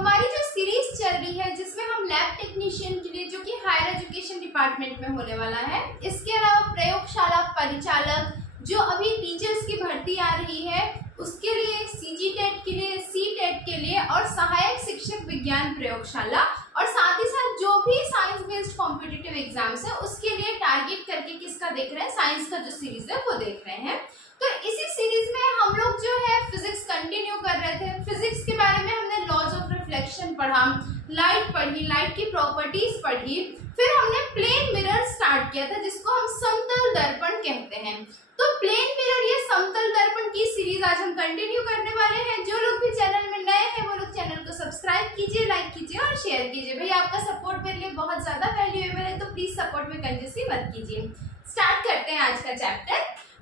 हमारी जो सीरीज चल रही है जिसमें हम लैब टेक्नीशियन के लिए, जो कि हायर एजुकेशन डिपार्टमेंट में होने वाला है, इसके अलावा प्रयोगशाला परिचालक जो अभी टीचर्स की भर्ती आ रही है उसके लिए, सीजी टेट के लिए, सी टेट के लिए और सहायक शिक्षक विज्ञान प्रयोगशाला, और साथ ही साथ जो भी साइंस बेस्ड कॉम्पिटिटिव एग्जाम्स है उसके लिए टारगेट करके किसका देख रहे हैं, साइंस का जो सीरीज है वो देख रहे हैं। तो इसी सीरीज में हम लोग जो है फिजिक्स कंटिन्यू कर रहे थे। फिजिक्स के बारे में हमने लॉज ऑफ रिफ्लेक्शन पढ़ा, लाइट पढ़ी, लाइट की प्रॉपर्टीज पढ़ी, फिर हमने प्लेन मिरर स्टार्ट किया था जिसको हम समतल दर्पण कहते हैं। तो प्लेन मिरर या समतल दर्पण की सीरीज आज हम कंटिन्यू करने वाले हैं। जो लोग भी चैनल में नए हैं वो लोग चैनल को सब्सक्राइब कीजिए, लाइक कीजिए और शेयर कीजिए। भाई आपका सपोर्ट मेरे लिए बहुत ज्यादा वैल्यूएबल है, तो प्लीज सपोर्ट में कंजूसी मत कीजिए। स्टार्ट करते हैं आज का चैप्टर।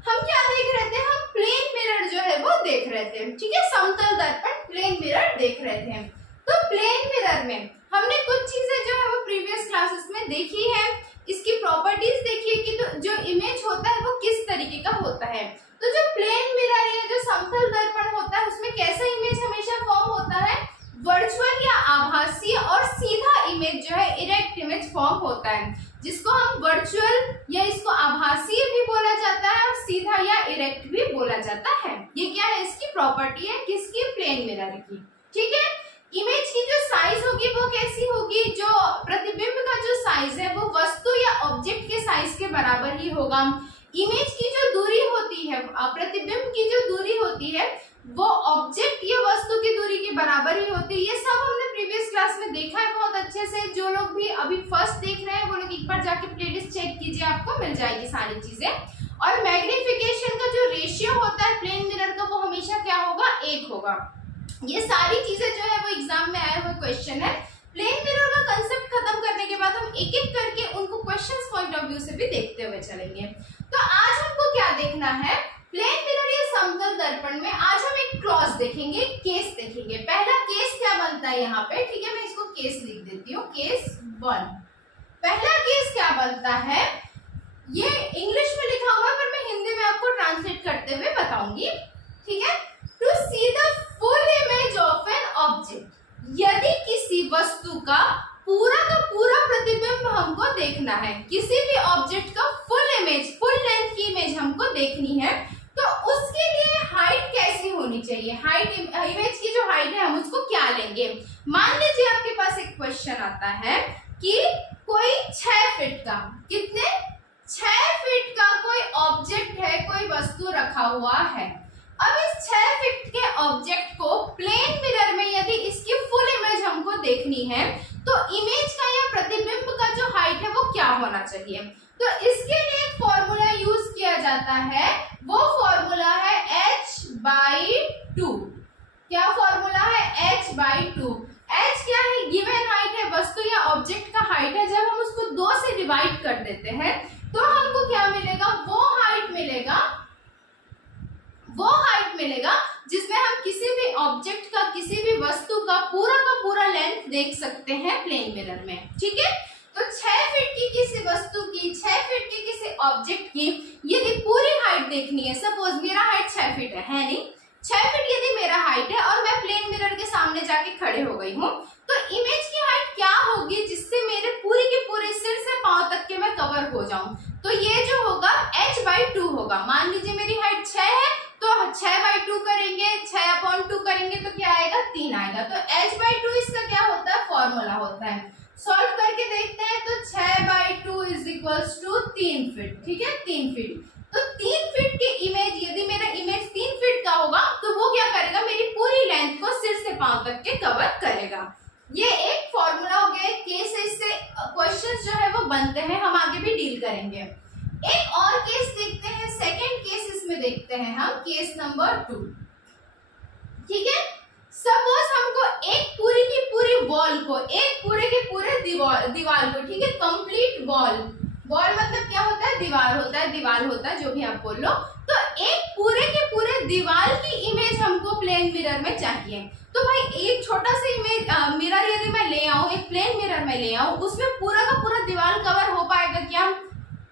हम क्या देख रहे थे, हम प्लेन मिरर जो है वो देख रहे थे, ठीक है, समतल दर्पण प्लेन मिरर देख रहे थे। तो प्लेन मिरर में हमने कुछ चीजें जो है वो प्रीवियस क्लासेस में देखी है, इसकी प्रॉपर्टीज देखी है कि तो जो इमेज होता है वो किस तरीके का होता है। तो जो प्लेन मिरर या जो समतल दर्पण होता है उसमें कैसा इमेज हमेशा फॉर्म होता है, वर्चुअल या आभासी और सीधा इमेज जो है इरेक्ट इमेज फॉर्म होता है, जिसको हम वर्चुअल या इसको आभासी भी बोला जाता है और सीधा या इरेक्ट भी बोला जाता है। ये क्या है, इसकी प्रॉपर्टी है किसकी, प्लेन मिरर की, ठीक है। इमेज की जो साइज होगी वो कैसी होगी, जो प्रतिबिंब का जो साइज है वो वस्तु या ऑब्जेक्ट के साइज के बराबर ही होगा। इमेज की जो दूरी होती है, प्रतिबिंब की जो दूरी होती है वो ऑब्जेक्ट या वस्तु की दूरी के बराबर ही होती है। ये सब हमने प्रीवियस क्लास में देखा है बहुत अच्छे से। जो लोग भी अभी फर्स्ट देख रहे हैं वो लोग एक बार जाके प्लेलिस्ट चेक कीजिए, आपको मिल जाएगी सारी चीजें। और मैग्निफिकेशन का जो रेशियो होता है प्लेन मिरर का वो हमेशा क्या होगा, 1 होगा। ये सारी चीजें जो है वो एग्जाम में आए हुए क्वेश्चन है। प्लेन मिरर का कंसेप्ट खत्म करने के बाद हम एक एक करके उनको क्वेश्चंस पॉइंट ऑफ व्यू से भी देखते हुए चलेंगे। तो आज हमको क्या देखना है, प्लेन मिरर या समतल दर्पण में आज हम एक क्लॉज देखेंगे, केस देखेंगे। पहला केस क्या बनता है यहाँ पे, ठीक है, मैं इसको केस लिख देती हूँ, केस 1। पहला केस क्या बनता है, ये इंग्लिश में लिखा हुआ है पर मैं हिंदी में आपको ट्रांसलेट करते हुए बताऊंगी, ठीक है। To see the full image of an object, यदि किसी वस्तु का पूरा प्रतिबिंब हमको देखना है, किसी भी ऑब्जेक्ट का फुल इमेज, फुल लेंथ की इमेज हमको देखनी है, तो उसके लिए हाइट कैसी होनी चाहिए, हाइट, इमेज की जो हाइट है हम उसको क्या लेंगे। मान लीजिए आपके पास एक क्वेश्चन आता है कि कोई 6 फीट का, कितने, 6 फीट का कोई ऑब्जेक्ट है, कोई वस्तु रखा हुआ है। अब इस 6 फीट के ऑब्जेक्ट को प्लेन मिरर में यदि इसकी फुल इमेज हमको देखनी है तो इमेज का या प्रतिबिंब का जो हाइट है वो क्या होना चाहिए। तो इसके लिए एक फॉर्मूला यूज किया जाता है, वो फॉर्मूला है h/2। क्या फॉर्मूला है, h/2। h क्या है, गिवन हाइट है, वस्तु या ऑब्जेक्ट का हाइट है। जब हम उसको 2 से डिवाइड कर देते हैं तो हमको क्या मिलेगा, वो हाइट मिलेगा जिसमें हम किसी भी ऑब्जेक्ट का, किसी भी वस्तु का पूरा लेंथ देख सकते हैं प्लेन मिरर में, ठीक है। तो 6 फीट की किसी वस्तु की, 6 फीट की किसी ऑब्जेक्ट की यदि पूरी हाइट देखनी है, सपोज मेरा हाइट 6 फीट है नहीं, 6 फीट यदि मेरा हाइट है और मैं प्लेन मिरर के सामने जाके खड़े हो गई हूँ, तो इमेज की हाइट क्या होगी जिससे मेरे पूरी के पूरे सिर से पांव तक के मैं कवर हो जाऊं। तो ये जो होगा h/2 होगा। मान लीजिए मेरी हाइट 6 है तो 6/2 करेंगे, 6/2 करेंगे तो क्या आएगा, 3 आएगा। तो h/2 इसका क्या होता है, फॉर्मूला होता है। सॉल्व करके देखते हैं तो 6/2 = 3 फीट, ठीक है, 3 फीट। तो 3 फीट की इमेज, यदि मेरा इमेज 3 फीट का होगा तो वो क्या करेगा, मेरी पूरी लेंथ को सिर से पांव तक के कवर करेगा। ये एक फॉर्मूला हो गया, केस, इससे क्वेश्चंस जो है वो बनते हैं, हम आगे भी डील करेंगे। एक और केस देखते हैं, सेकंड केस इसमें देखते हैं हम, केस नंबर 2, ठीक है। सपोज हमको एक पूरी की पूरी वॉल को, एक पूरे के पूरे दीवार को, ठीक है, कंप्लीट वॉल मतलब क्या होता है, दीवार होता है, जो भी आप बोल लो। तो एक पूरे के पूरे दीवार की इमेज हमको प्लेन मिरर में चाहिए। तो भाई एक छोटा सा इमेज मिरर यदि मैं ले आऊं, एक प्लेन मिरर में ले आऊं, उसमें पूरा का पूरा दीवार कवर हो पाएगा क्या,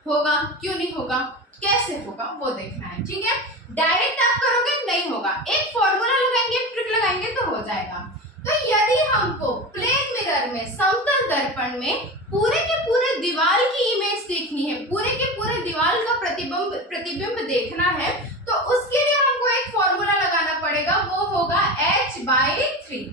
होगा, क्यों नहीं होगा, कैसे होगा वो देखना है, ठीक है। डायरेक्ट आप करोगे नहीं होगा, एक फॉर्मूला लगाएंगे, ट्रिक लगाएंगे तो हो जाएगा। तो यदि हमको प्लेन मिरर में, समतल दर्पण में पूरे के पूरे दीवार की इमेज देखनी है, पूरे के पूरे दीवार का प्रतिबिंब देखना है, तो उसके लिए हमको एक फॉर्मूला लगाना पड़ेगा, वो होगा h/3।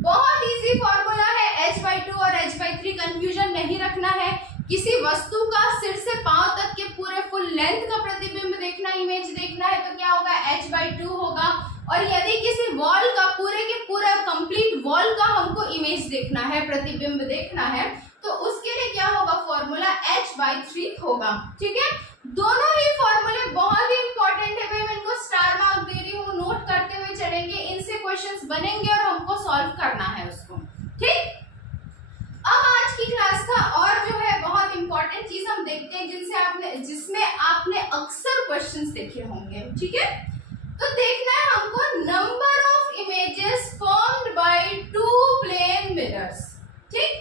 बहुत इजी फॉर्मूला है, h/2 और h/3, कंफ्यूजन नहीं रखना है। किसी वस्तु का सिर से पांव तक के पूरे फुल लेंथ का प्रतिबिंब देखना, इमेज देखना है, तो क्या होगा, h/2 होगा। और यदि किसी वॉल का पूरे के पूरा कंप्लीट वॉल का हमको इमेज देखना है, प्रतिबिंब देखना है, तो उसके लिए क्या होगा, फॉर्मूला h/3 होगा। ठीक है, दोनों ही फॉर्मूले बहुत ही इंपॉर्टेंट है, मैं इनको स्टार मार्क दे रही हूँ, नोट करते हुए चलेंगे, इनसे क्वेश्चंस बनेंगे और हमको सॉल्व करना है उसको। ठीक, अब आज की क्लास का और जो है बहुत इंपॉर्टेंट चीज हम देखते हैं, जिसमें आपने अक्सर क्वेश्चंस देखे होंगे। ठीक है, तो देखना है हमको number of images formed by two plane mirrors. ठीक,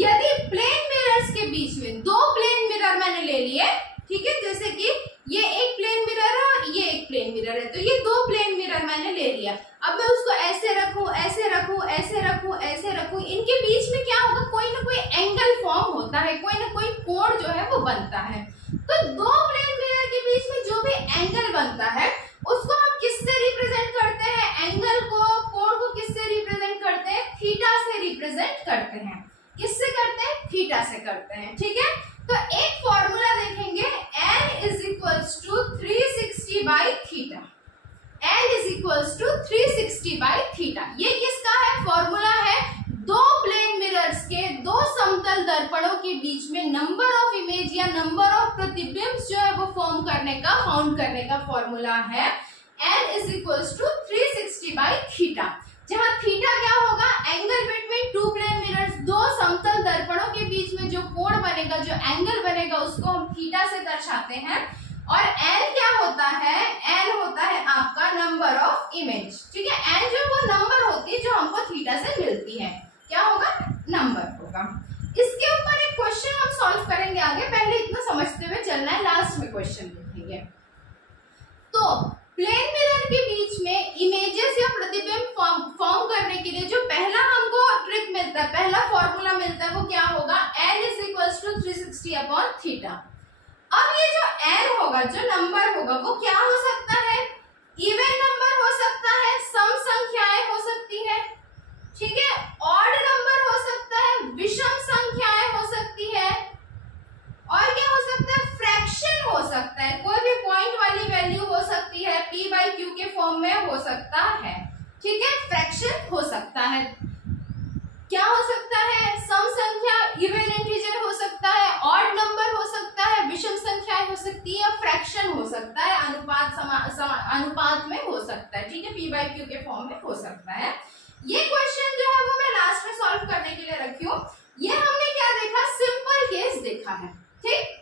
यदि प्लेन मिरर्स के बीच में दो प्लेन मिरर मैंने ले लिए, ठीक है, जैसे कि ये एक प्लेन मिरर है और ये एक प्लेन मिरर है, तो ये दो प्लेन मिरर मैंने ले लिया। अब मैं उसको ऐसे रखूं, ऐसे रखूं, ऐसे रखूं, ऐसे रखूं, इनके बीच में क्या होगा, कोई ना कोई एंगल फॉर्म होता है, कोई ना कोई कोण जो है वो बनता है। तो दो प्लेन मिरर के बीच में जो भी एंगल बनता है उसको हम किससे रिप्रेजेंट करते हैं, एंगल को, कोण को किससे रिप्रेजेंट करते हैं, थीटा से रिप्रेजेंट करते हैं। किससे करते हैं, थीटा से करते हैं। ठीक है, तो एक फॉर्मूला देखेंगे, n is equals to 360 by theta। n is equals to 360 by theta। ये किसका है, फॉर्मूला है दो प्लेन मिरर्स के, दो समतल दर्पणों के बीच में नंबर ऑफ इमेज या नंबर ऑफ प्रतिबिंब जो है वो फॉर्म करने का, फाउंड करने का फॉर्मूला है n is equals to 360 by theta। जहां थीटा क्या होगा, angle between two plane mirrors, दो समतल दर्पणों के बीच में जो कोण बनेगा, जो एंगल बनेगा, उसको हम थीटा से दर्शाते हैं। और n क्या होता है, n होता है आपका नंबर ऑफ इमेज। ठीक है, n जो वो नंबर होती है जो हमको थीटा से मिलती है, क्या होगा, नंबर होगा। इसके ऊपर एक क्वेश्चन हम सॉल्व करेंगे आगे, पहले इतना समझते हुए चलना है, लास्ट में क्वेश्चन देखेंगे। तो प्लेन मिरर के बीच में इमेजेस या प्रतिबिंब फॉर्म करने के लिए जो पहला हमको ट्रिक मिलता है, पहला फॉर्मूला मिलता है, वो क्या होगा, n is equals to 360 upon theta। अब ये जो n होगा, जो नंबर होगा, वो क्या हो सकता है, इवन नंबर हो सकता है, सम संख्याएं हो सकती है, ठीक है, ऑड नंबर हो सकता है, विषम संख्याएं हो सकती है, और क्या हो सकता है, फ्रैक्शन हो सकता है, कोई भी पॉइंट वाली वैल्यू हो सकती है, p/q के फॉर्म में हो सकता है। ठीक है, फ्रैक्शन हो सकता है, क्या हो सकता है, सम संख्या, इवन इंटीजर हो सकता है, ऑड नंबर हो सकता है, विषम संख्याएं हो सकती है, फ्रैक्शन हो सकता है, अनुपात में हो सकता है। ठीक है, p/q के फॉर्म में हो सकता है। ये क्वेश्चन जो है वो मैं लास्ट में सॉल्व करने के लिए रखी हूँ। ये हमने क्या देखा, सिंपल केस देखा है। ठीक,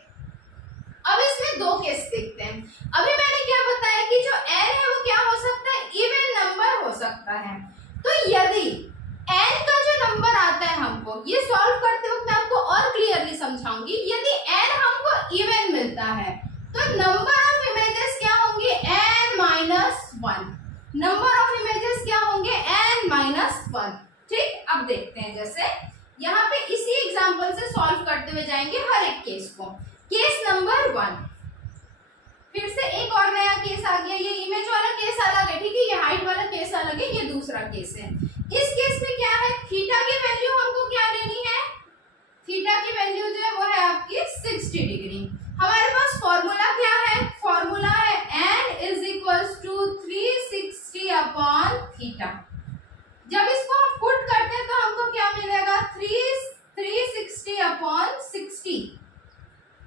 अब इसमें दो केस देखते हैं। अभी मैंने क्या बताया कि जो n है वो क्या हो सकता है, इवन नंबर हो सकता है। तो यदि n का जो नंबर आता है, हमको ये सॉल्व करते वक्त मैं आपको और क्लियरली समझाऊंगी, यदि n हमको इवन मिलता है तो नंबर ऑफ इमेजेस क्या होंगे, n-1। नंबर ऑफ इमेजेस क्या होंगे, n-1। ठीक, अब देखते हैं, जैसे यहाँ पे इसी एग्जांपल से सॉल्व करते हुए जाएंगे हर एक केस को। केस नंबर 1, फिर से एक और नया केस आ गया, ये इमेज वाला केस अलग है, ठीक है, ये हाइट वाला केस अलग है, ये दूसरा केस है। इस केस में क्या है, थीटा की वैल्यू हमको क्या लेनी है, थीटा की वैल्यू जो है वो है आपकी 60 डिग्री। हमारे पास फॉर्मूला क्या है, फॉर्मूला है n is equals to 360 upon theta। जब इसको हम पुट करते हैं तो हमको क्या मिलेगा, 360 upon 60,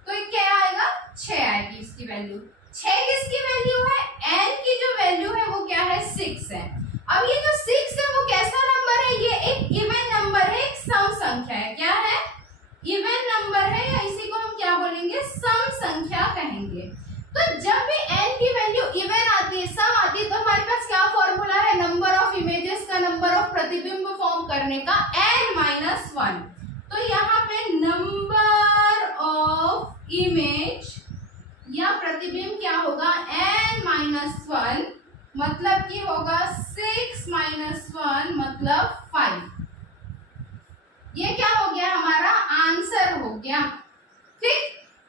तो ये क्या आएगा, 6 आएगी इसकी वैल्यू। 6 किसकी वैल्यू है, n की जो वैल्यू है वो क्या है, 6 है। अब ये जो 6 है वो कैसा नंबर है, ये एक इवन नंबर है, एक सम संख्या है। क्या है, इवन नंबर है, या इसी को हम क्या बोलेंगे, सम संख्या कहेंगे। तो जब भी n की वैल्यू इवन आती है, सम आती है, तो हमारे पास क्या फॉर्मूला है, नंबर ऑफ इमेजेस का, नंबर ऑफ प्रतिबिंब फॉर्म करने का, n-1। तो यहाँ पे नंबर ऑफ इमेज या प्रतिबिंब क्या होगा, n-1 मतलब कि होगा 6 माइनस 1 मतलब 5। ये क्या हो गया, हमारा आंसर हो गया। ठीक,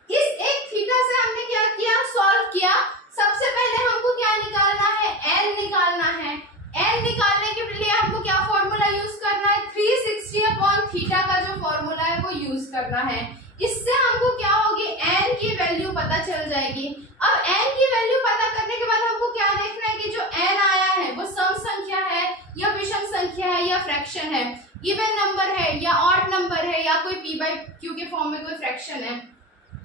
इस एक थीटा से हमने क्या किया, सॉल्व किया। सबसे पहले हमको क्या निकालना है, n निकालना है। n निकालने के लिए हमको क्या फॉर्मूला यूज करना है, 360 अपॉन थीटा का जो फॉर्मूला है वो यूज करना है। इससे हमको क्या होगी, n की वैल्यू पता चल जाएगी। अब n की वैल्यू पता करने के बाद हमको क्या देखना है कि जो n आया है वो सम संख्या है या विषम संख्या है या फ्रैक्शन है, इवन नंबर है या ऑड नंबर है या कोई p बाई q के फॉर्म में कोई फ्रैक्शन है।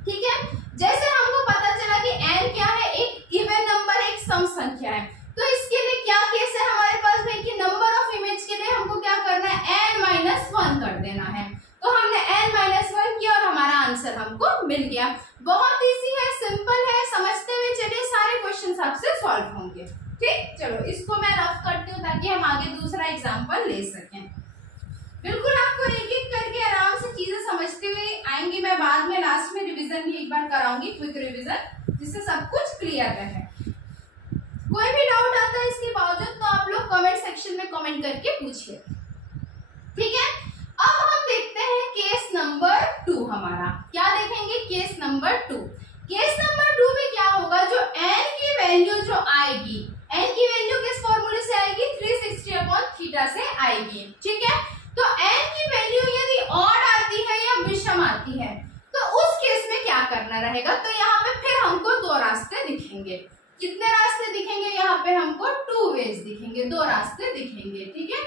ठीक है, जैसे हमको पता चला कि n क्या है, एक इवन नंबर, एक सम संख्या है, तो इसके लिए क्या केस है हमारे पास में कि नंबर ऑफ इमेज के लिए हमको क्या करना है, n माइनस 1 कर देना है। तो हमने n माइनस 1 किया और हमारा आंसर हमको मिल गया। बहुत इजी है, सिंपल है, समझते हुए चलिए, सारे क्वेश्चन आपसे सॉल्व होंगे। ठीक, चलो इसको मैं रफ करती हूँ ताकि हम आगे दूसरा एग्जाम्पल ले सकें। बिल्कुल आपको एक एक करके आराम से चीजें समझते हुए आएंगी। मैं बाद में लास्ट में रिवीजन भी एक बार कराऊंगी, क्विक रिवीजन, जिससे सब कुछ क्लियर रहे। कोई भी डाउट आता है इसके बावजूद तो आप लोग कमेंट सेक्शन में कमेंट करके पूछिए। ठीक है, अब हम देखते हैं केस नंबर 2। हमारा क्या देखेंगे, केस नंबर 2। केस नंबर 2 में क्या होगा, जो n की वैल्यू जो आएगी, n की वैल्यू किस फॉर्मूले से आएगी, 360 अपॉन थीटा से आएगी। ठीक है, तो n की वैल्यू यदि ऑड आती है या विषम आती है तो उस केस में क्या करना रहेगा, तो यहाँ पे फिर हमको दो रास्ते दिखेंगे। कितने रास्ते दिखेंगे, यहाँ पे हमको 2 वेज दिखेंगे, 2 रास्ते दिखेंगे। ठीक है,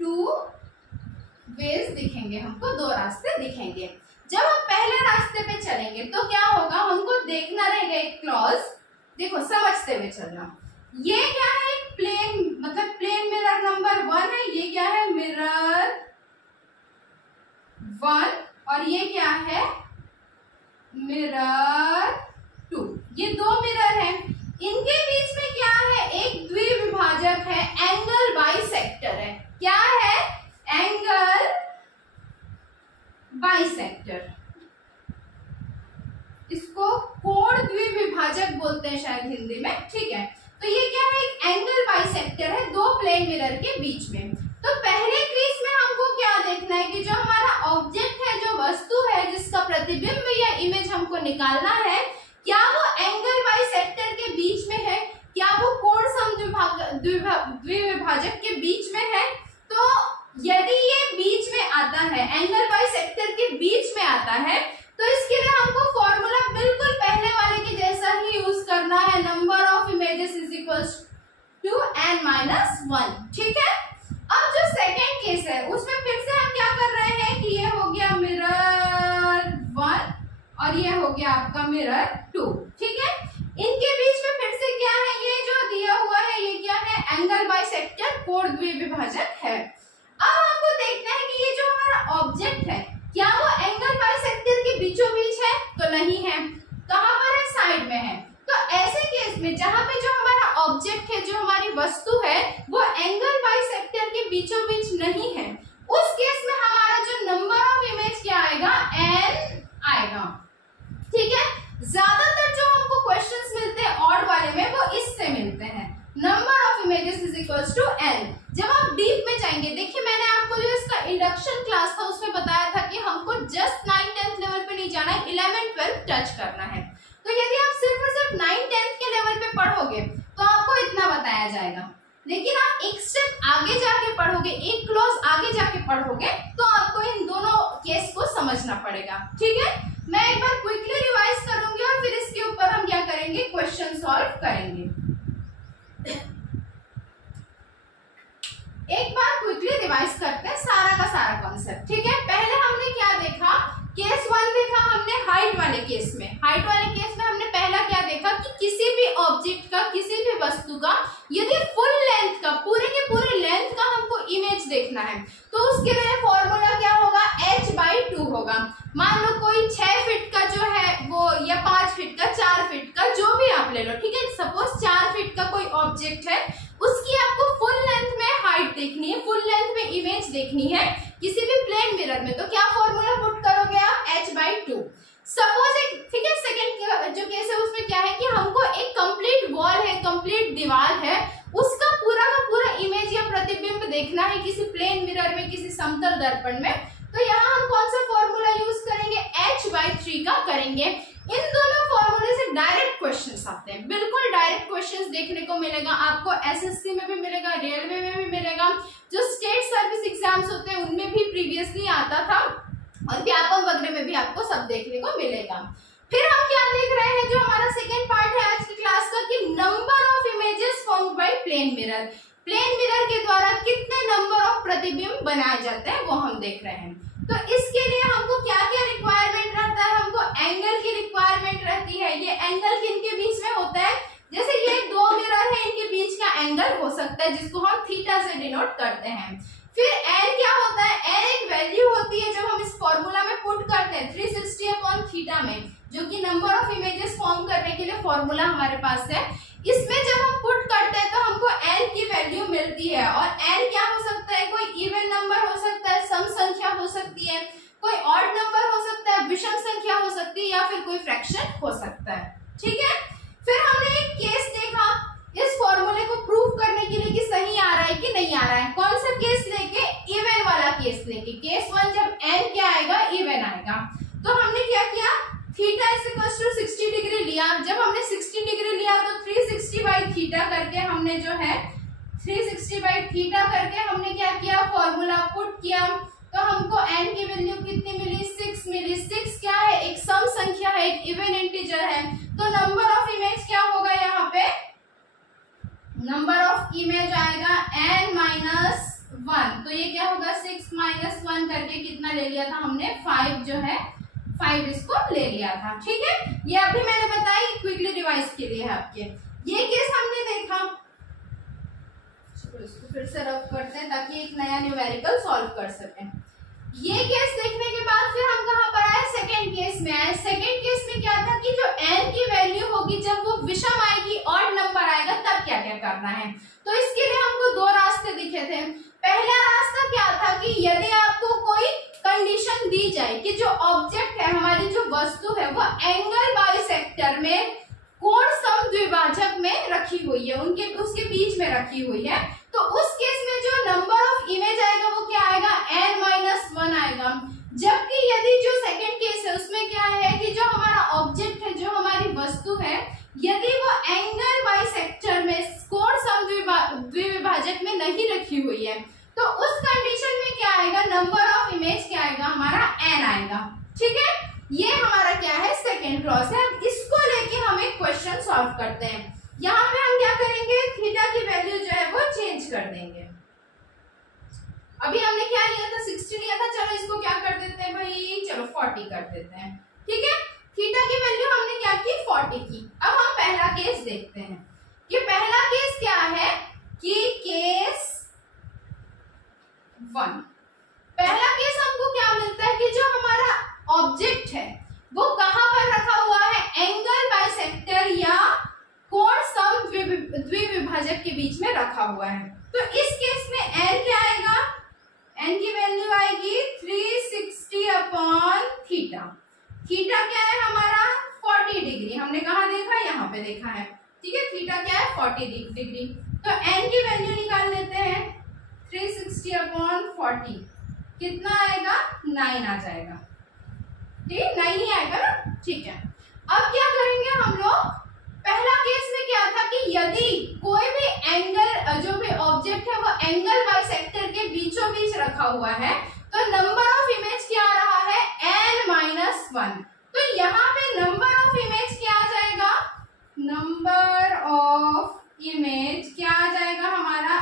2 वेज दिखेंगे, हमको 2 रास्ते दिखेंगे। जब हम पहले रास्ते पे चलेंगे तो क्या होगा, हमको देखना रहेगा एक क्लॉज। देखो समझते हुए चलना, ये क्या है, एक प्लेन, मतलब प्लेन मिरर नंबर 1 है, ये क्या है, मिरर 1, और ये क्या है, मिरर 2। ये 2 मिरर हैं, इनके बीच में क्या है, एक द्विविभाजक है, एंगल बाइसेक्टर है। क्या है, एंगल बाइसेक्टर, इसको कोण द्विविभाजक बोलते हैं शायद हिंदी में। ठीक है, तो ये क्या है, एक एंगल बाइसेक्टर है 2 प्लेन मिरर के बीच में। तो पहले केस में हमको क्या देखना है कि जो हमारा ऑब्जेक्ट है, जो वस्तु है जिसका प्रतिबिंब या इमेज हमको निकालना है, क्या वो एंगल बाइसेक्टर के बीच में है, क्या वो कोण द्विविभाजक के बीच में है। तो यदि ये बीच में आता है, एंगल बाइसेक्टर के बीच में आता है, तो इसके लिए हमको फॉर्मूला बिल्कुल पहले वाले के जैसा ही यूज करना है, number of images is equals to n minus 1। ठीक है, अब जो सेकेंड केस है उसमें फिर से हम क्या कर रहे हैं कि ये हो गया मिरर 1 और ये हो गया आपका मिरर 2। ठीक है, इनके बीच में फिर से क्या है, ये जो दिया हुआ है ये क्या है, एंगल बाइसेक्टर कोण द्विविभाजक है। अब हमको देखना है कि ये जो हमारा ऑब्जेक्ट है, क्या वो एंगल बाइसेक्टर के बीचों बीच है, तो नहीं है। कहां पर है, साइड में है। तो ऐसे केस में जहां पे जो हमारा ऑब्जेक्ट है, जो हमारी वस्तु है, वो एंगल बाइसेक्टर के बीचों बीच नहीं है, उस केस में हमारा जो नंबर ऑफ इमेज क्या आएगा, n आएगा। ठीक है, ज्यादातर जो हमको क्वेश्चंस मिलते हैं ऑड वाले में वो इससे मिलते हैं, number of images is equals to n। जब आप डीप में जाएंगे, देखिए मैंने आपको जो इसका इंडक्शन क्लास था उसमें बताया था कि हमको जस्ट 9-10 लेवल पे नहीं जाना है, 11-12 टच करना है। तो यदि आप सिर्फ और सिर्फ 9-10 के लेवल पे पढ़ोगे तो आपको इतना बताया जाएगा, लेकिन आप एक स्टेप आगे जाके पढ़ोगे, एक क्लॉज आगे जाके पढ़ोगे, तो आपको इन दोनों केस को समझना पड़ेगा। ठीक है, मैं एक बार क्विकली रिवाइज करूंगी और फिर इसके ऊपर हम क्या करेंगे, क्वेश्चन सॉल्व करेंगे। एक बार क्विकली रिवाइज करते हैं सारा का सारा कॉन्सेप्ट। ठीक है, पहले हमने क्या देखा, केस 1 देखा हमने हाइट वाले केस में। हाइट वाले केस में हमने पहला क्या देखा कि किसी भी ऑब्जेक्ट का, किसी भी वस्तु का यदि फुल लेंथ का, पूरे के पूरे लेंथ का हमको इमेज देखना है तो उसके लिए फॉर्मूला क्या होगा, h/2 होगा। मान लो कोई 6 फीट का जो है वो, या 5 फीट का, 4 फीट का, जो भी आप ले लो। ठीक है, सपोज 4 फीट का कोई ऑब्जेक्ट है, उसकी आपको फुल लेंथ में हाइट देखनी है, फुल लेंथ में इमेज देखनी है किसी भी प्लेन मिरर में, तो क्या फॉर्मूला पुट करोगे आप, h/2। सपोज एक, ठीक है, सेकंड जो केस है उसमें क्या दर्पण में। तो यहाँ हम कौन सा फॉर्मूला यूज करेंगे, h/3 का करेंगे। इन दोनों फॉर्मूले से डायरेक्ट क्वेश्चंस आते हैं, बिल्कुल डायरेक्ट क्वेश्चंस देखने को मिलेगा आपको, एसएससी में भी मिलेगा, रेलवे में भी मिलेगा, जो स्टेट सर्विस एग्जाम्स होते हैं उनमें भी प्रीवियसली आता था, और व्यापम वगैरह में भी आपको सब देखने को मिलेगा। फिर हम क्या देख रहे हैं, जो हमारा सेकेंड पार्ट है आज की क्लास का, कि number of images formed by plane mirror. Plane mirror के द्वारा कितने नंबर ऑफ प्रतिबिंब बनाए जाते हैं वो हम देख रहे हैं। तो इसके लिए हमको क्या क्या रिक्वायरमेंट रहता है, हमको एंगल की रिक्वायरमेंट रहती है। ये एंगल किनके बीच में होता है, जैसे ये दो मिरर है, इनके बीच का एंगल हो सकता है जिसको हम थीटा से डिनोट करते हैं। फिर n क्या होता है, n एक वैल्यू होती है जब हम इस फॉर्मूला में पुट करते हैं 360/थीटा में, जो कि नंबर ऑफ इमेजेस फॉर्म करने के लिए फॉर्मूला हमारे पास है। इसमें जब हम पुट करते हैं तो हमको n की वैल्यू मिलती है, और n क्या हो सकता है, कोई इवन नंबर हो सकता है, सम संख्या हो सकती है, कोई ऑड नंबर हो सकता है, विषम संख्या हो सकती है, या फिर कोई फ्रैक्शन हो सकता है। ठीक है, फिर हमने एक केस देखा इस फॉर्मूले को प्रूव करने के लिए कि सही आ रहा है कि नहीं आ रहा है। कौन सा केस लेके, इवन वाला केस लेके, केस 1 जब n क्या आएगा, इवन आएगा। तो हमने क्या किया, theta is equal to 60 degree लिया। जब हमने 60 डिग्री लिया तो 360/थीटा करके हमने जो है 360/थीटा करके हमने क्या किया, फॉर्मूला पुट किया। तो हमको n की वैल्यू कितनी मिली, 6 मिली। 6 क्या है, एक सम संख्या है, एक इवन इंटीजर है। तो नंबर ऑफ इमेज क्या होगा, यहाँ पे नंबर ऑफ इमेज आएगा n-1। तो ये क्या होगा, 6 - 1 करके कितना ले लिया था हमने, 5 जो है 5 इसको ले लिया था। ठीक है, ये अभी मैंने बताया क्विकली रिवाइज के लिए है आपके। ये केस हमने देखा, इसको फिर से रफ करते हैं ताकि एक नया न्यूमेरिकल सॉल्व कर सकें। ये केस देखने के बाद फिर हम कहाँ पर आए, सेकेंड केस में आए। सेकेंड केस में क्या था कि जो n की वैल्यू होगी जब वो विषम आएगी, ऑड नंबर आएगा, तब क्या क्या करना है। तो इसके लिए हमको दो रास्ते दिखे थे। पहला रास्ता क्या था कि यदि आपको कोई कंडीशन दी जाए कि जो ऑब्जेक्ट है, हमारी जो वस्तु है, वो एंगल बाइसेक्टर में कोण सम द्विभाजक में रखी हुई है, उसके बीच में रखी हुई है, तो उस केस में जो नंबर ऑफ इमेज आएगा वो क्या आएगा, n-1 आएगा। जबकि यदि जो सेकंड केस है उसमें क्या है कि जो हमारा ऑब्जेक्ट है, जो हमारी वस्तु है, यदि वो एंगल बाइसेक्टर में कोण सम द्विभाजक में नहीं रखी हुई है, तो उस कंडीशन में क्या आएगा, नंबर ऑफ इमेज क्या आएगा, हमारा n आएगा। ठीक है, ये हमारा क्या है, सेकेंड क्लॉज है। अब इसको लेके हम एक क्वेश्चन सॉल्व करते हैं। यहाँ पे हम क्या करेंगे, थीटा की वैल्यू जो है वो चेंज कर देंगे। अभी हमने क्या लिया था, 60 लिया था, चलो इसको क्या कर देते हैं भाई, चलो 40 कर देते हैं। ठीक है, थीटा की वैल्यू हमने क्या की, 40 की। अब हम पहला केस देखते हैं कि पहला केस क्या है, कि केस 1, पहला केस हमको क्या मिलता है कि जो हमारा ऑब्जेक्ट है वो कहां पर रखा हुआ है, एंगल बाइसेक्टर या कोण सम द्विभाजक के बीच में रखा हुआ है। तो इस केस में n क्या आएगा, n की वैल्यू आएगी 360/थीटा। थीटा क्या है हमारा, 40 डिग्री। हमने कहा देखा, यहाँ पे देखा है। ठीक है, थीटा क्या है, 40 डिग्री। तो n की वैल्यू निकाल लेते हैं, 360/40 कितना आएगा, 9 आ जाएगा। ठीक, 9 ही आएगा ना। ठीक है, अब क्या करेंगे हम लोग, पहला केस में क्या था कि यदि कोई भी एंगल, जो भी ऑब्जेक्ट है वो एंगल बाइसेक्टर के बीचों बीच रखा हुआ है, तो नंबर ऑफ इमेज क्या आ रहा है, n-1। तो यहाँ पे नंबर ऑफ इमेज क्या आ जाएगा, नंबर ऑफ इमेज क्या आ जाएगा हमारा,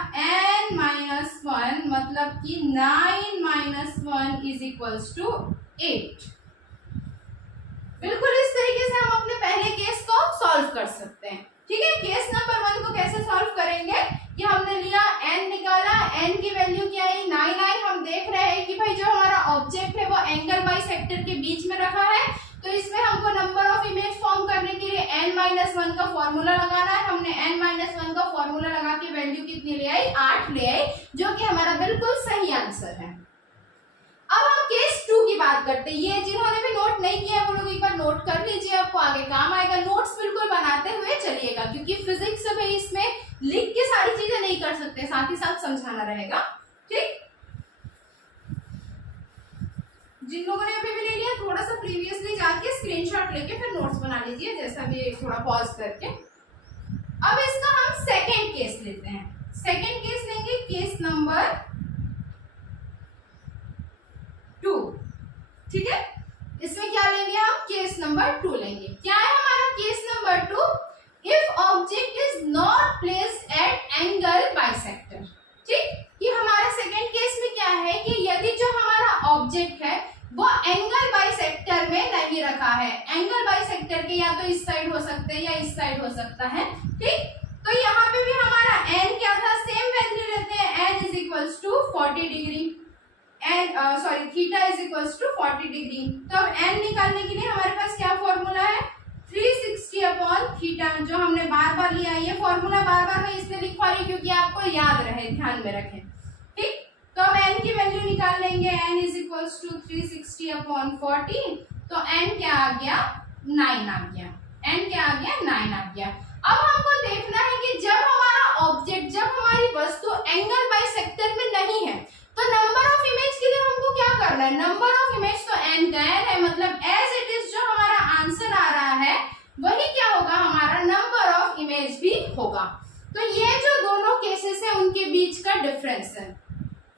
n-1, मतलब कि 9 - 1 = 8। बिल्कुल इस तरीके से हम अपने पहले केस को सॉल्व कर सकते हैं। ठीक है, केस नंबर 1 को कैसे सॉल्व करेंगे, कि हमने लिया n निकाला, n की वैल्यू क्या आई, 9 आई। हम देख रहे हैं कि भाई जो हमारा ऑब्जेक्ट है वो एंगल बाइसेक्टर के बीच में रखा है, तो इसमें हमको नंबर ऑफ इमेज फॉर्म करने के लिए n-1 का फॉर्मूला लगाना है। हमने n-1 का फॉर्मूला लगा के वैल्यू कितनी ले आई, 8 ले आई, जो कि हमारा बिल्कुल सही आंसर है। अब हम केस 2 की बात करते हैं। ये जिन्होंने भी नोट नहीं किया वो लोग एक बार नोट कर लीजिए, आपको आगे काम आएगा। नोट्स बिल्कुल बनाते हुए चलिएगा, क्योंकि फिजिक्स में इसमें लिख के सारी चीजें नहीं कर सकते, साथ ही साथ समझाना रहेगा। ठीक, जिन लोगों ने अभी भी ले लिया थोड़ा सा प्रीवियसली जाके स्क्रीनशॉट लेके फिर नोट्स बना लीजिए, जैसा भी थोड़ा पॉज करके। अब इसका हम सेकेंड केस लेते हैं। सेकेंड केस लेंगे, केस नंबर 2। ठीक है, इसमें क्या लेंगे हम? केस नंबर 2 लेंगे। क्या है हमारा case number 2? If object is not placed at angle bisector. ठीक, कि हमारा सेकेंड केस में क्या है कि यदि जो हमारा ऑब्जेक्ट है वो एंगल बाइसेक्टर में नहीं रखा है। एंगल बाइसेक्टर के या तो इस साइड हो सकते हैं या इस साइड हो सकता है। ठीक, तो यहाँ पे भी हमारा n क्या था? सेम वैल्यू लेते हैं, n is equals to 40 degree and sorry theta is equals to 40 degree. तो अब n निकालने के लिए हमारे पास क्या फॉर्मूला है? 360 अपॉन थीटा, जो हमने बार बार लिया। ये फॉर्मूला बार बार मैं इसलिए लिखवा रही हूँ क्योंकि आपको याद रहे, ध्यान में रखें। ठीक, तो अब n की वैल्यू निकाल लेंगे। n is equals to 360 upon 40, तो n क्या आ गया? 9 आ गया। n क्या आ गया? 9 आ गया। अब हमको देखना है कि जब हमारा ऑब्जेक्ट, जब हमारी वस्तु एंगल बाइसेक्टर में नहीं है तो नंबर ऑफ इमेज के लिए हमको क्या करना है? नंबर ऑफ इमेज तो n का n है, मतलब एज इट इज जो हमारा आंसर आ रहा है वही क्या होगा? हमारा नंबर ऑफ इमेज भी होगा। तो ये जो दोनों केसेस है उनके बीच का डिफरेंस है।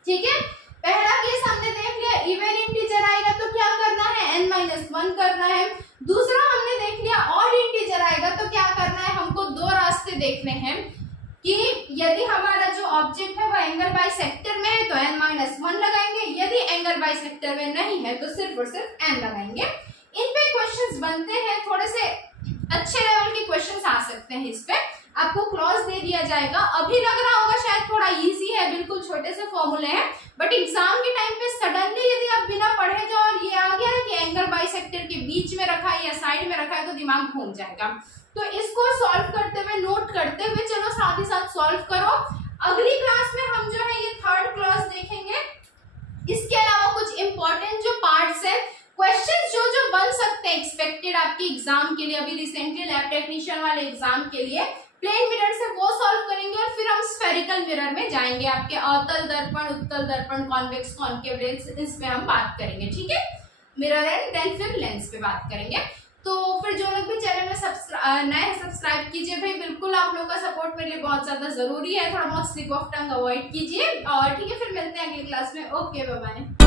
ठीक है, पहला केस हमने देख लिया, इवन इंटीजर आएगा तो क्या करना है? n-1 करना है। दूसरा हमने देख लिया, ऑड इंटीजर आएगा तो क्या करना है? हमको दो रास्ते देखने हैं कि यदि हमारा जो ऑब्जेक्ट है वो एंगल बाइसेक्टर में है तो n-1 लगाएंगे, यदि एंगल बाइसेक्टर में नहीं है तो सिर्फ और सिर्फ n लगाएंगे। इन पे क्वेश्चंस बनते हैं, थोड़े से अच्छे लेवल के क्वेश्चंस आ सकते हैं। इस पे आपको क्लॉज दे दिया जाएगा। अभी लग रहा होगा शायद थोड़ा इजी है, बिल्कुल छोटे से फॉर्मूले हैं, बट एग्जाम के टाइम पे सडनली यदि आप बिना पढ़े जाओ और ये आ गया है कि एंगल बाइसेक्टर के बीच में रखा है या साइड में रखा है तो दिमाग घूम जाएगा। तो इसको सॉल्व करते हुए, नोट करते हुए चलो साथ ही साथ सॉल्व करो। अगली क्लास में हम जो है ये थर्ड क्लास देखेंगे। इसके अलावा कुछ इंपॉर्टेंट जो पार्ट्स है, क्वेश्चन जो बन सकते हैं एक्सपेक्टेड आपके एग्जाम के लिए, अभी रिसेंटली लैब टेक्नीशियन वाले एग्जाम के लिए प्लेन मिरर से वो सॉल्व करेंगे और फिर हम स्फेरिकल मिरर में जाएंगे। आपके अवतल दर्पण, उत्तल दर्पण, कॉन्वेक्स, कॉन्केव लेंस, इसमें हम बात करेंगे। ठीक है, मिरर एंड देन फिर लेंस पे बात करेंगे। तो फिर जो लोग भी चैनल में नए सब्सक्राइब कीजिए भाई, बिल्कुल आप लोगों का सपोर्ट मेरे लिए बहुत ज्यादा जरूरी है। थोड़ा बहुत स्लिप ऑफ टंग अवॉइड कीजिए और ठीक है, फिर मिलते हैं अगली क्लास में। Okay, bye bye.